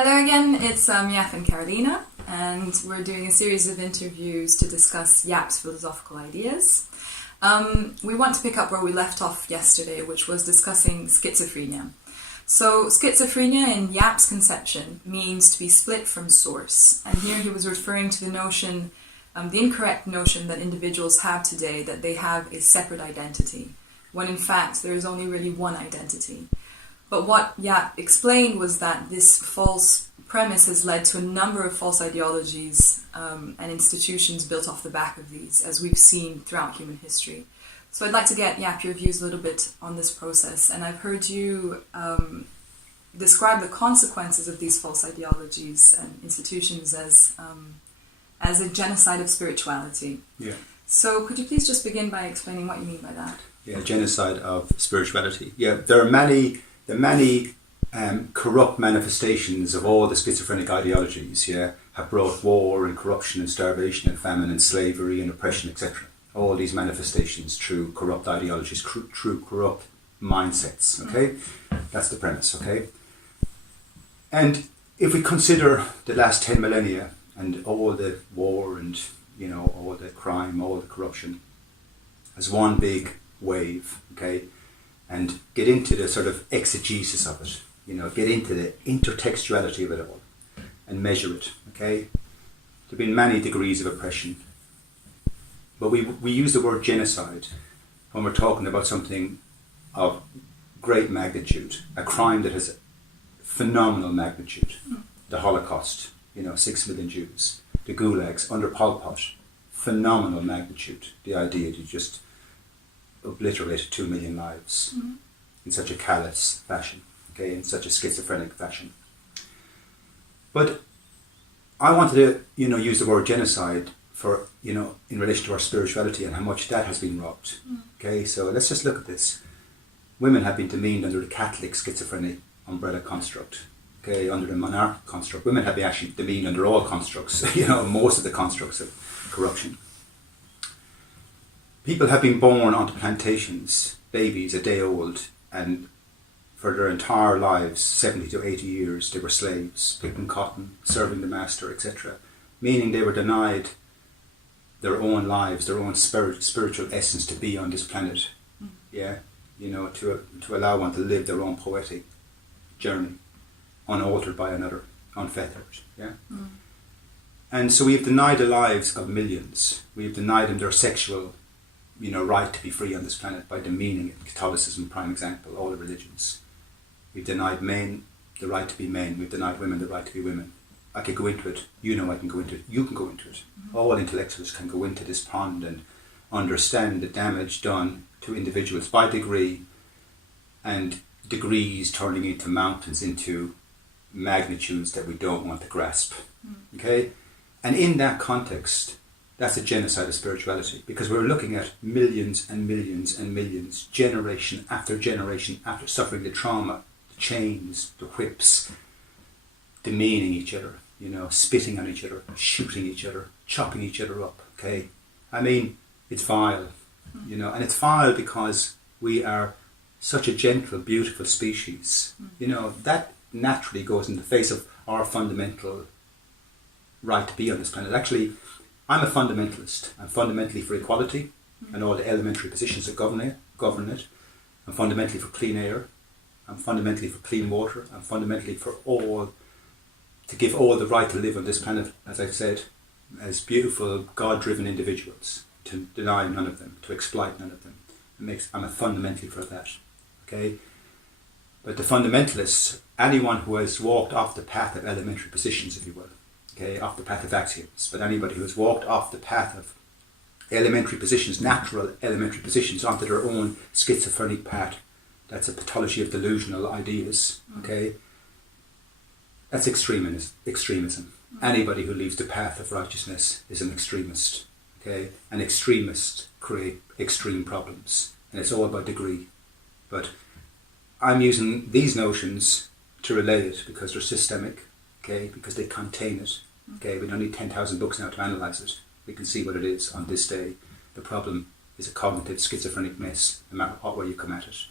Hello again, it's Yap and Carolina, and we're doing a series of interviews to discuss Yap's philosophical ideas. We want to pick up where we left off yesterday, which was discussing schizophrenia. So schizophrenia in Yap's conception means to be split from source, and here he was referring to the notion, the incorrect notion that individuals have today, that they have a separate identity, when in fact there is only really one identity. But what Yap explained was that this false premise has led to a number of false ideologies and institutions built off the back of these, as we've seen throughout human history. So I'd like to get, Yap, your views a little bit on this process. And I've heard you describe the consequences of these false ideologies and institutions as a genocide of spirituality. Yeah. So could you please just begin by explaining what you mean by that? Yeah, genocide of spirituality. Yeah, there are many corrupt manifestations of all the schizophrenic ideologies, have brought war and corruption and starvation and famine and slavery and oppression, etc. All these manifestations through corrupt ideologies, through corrupt mindsets, okay? That's the premise, okay? And if we consider the last 10 millennia and all the war and, all the crime, all the corruption as one big wave, okay? And get into the sort of exegesis of it, get into the intertextuality of it all and measure it, okay? There have been many degrees of oppression, but we use the word genocide when we're talking about something of great magnitude, a crime that has phenomenal magnitude. The Holocaust, 6 million Jews, the gulags under Pol Pot, phenomenal magnitude, the idea to just obliterated 2 million lives in such a callous fashion, okay, in such a schizophrenic fashion. But I wanted to, use the word genocide for, in relation to our spirituality and how much that has been robbed. Okay, so let's just look at this. Women have been demeaned under the Catholic schizophrenic umbrella construct, okay, under the monarchic construct. Women have been actually demeaned under all constructs, most of the constructs of corruption. People have been born onto plantations, babies a day old, and for their entire lives, 70 to 80 years, they were slaves, picking cotton, serving the master, etc. Meaning they were denied their own lives, their own spiritual essence to be on this planet. To allow one to live their own poetic journey, unaltered by another, unfettered. And so we have denied the lives of millions. We have denied them their sexual right to be free on this planet by demeaning it. Catholicism, prime example, all the religions. We've denied men the right to be men. We've denied women the right to be women. I could go into it. I can go into it. You can go into it. All intellectuals can go into this pond and understand the damage done to individuals by degree, and degrees turning into mountains, into magnitudes that we don't want to grasp. Okay? And in that context, that's a genocide of spirituality, because we're looking at millions and millions and millions, generation after generation, after suffering the trauma, the chains, the whips, demeaning each other, spitting on each other, shooting each other, chopping each other up, okay? I mean, it's vile, and it's vile because we are such a gentle, beautiful species. That naturally goes in the face of our fundamental right to be on this planet. Actually, I'm a fundamentalist. I'm fundamentally for equality and all the elementary positions that govern it. I'm fundamentally for clean air. I'm fundamentally for clean water. I'm fundamentally for all, to give all the right to live on this planet, as I've said, as beautiful, God-driven individuals, to deny none of them, to exploit none of them. I'm a fundamentally for that. Okay? But the fundamentalists, anyone who has walked off the path of elementary positions, if you will, okay, off the path of axioms, but anybody who has walked off the path of elementary positions, natural elementary positions, onto their own schizophrenic path, that's a pathology of delusional ideas, okay? That's extremism. Anybody who leaves the path of righteousness is an extremist, okay? And extremists create extreme problems, and it's all by degree. But I'm using these notions to relate it because they're systemic, okay? Because they contain it. Okay, we don't need 10,000 books now to analyse it. We can see what it is on this day. The problem is a cognitive schizophrenic mess, no matter what way you come at it.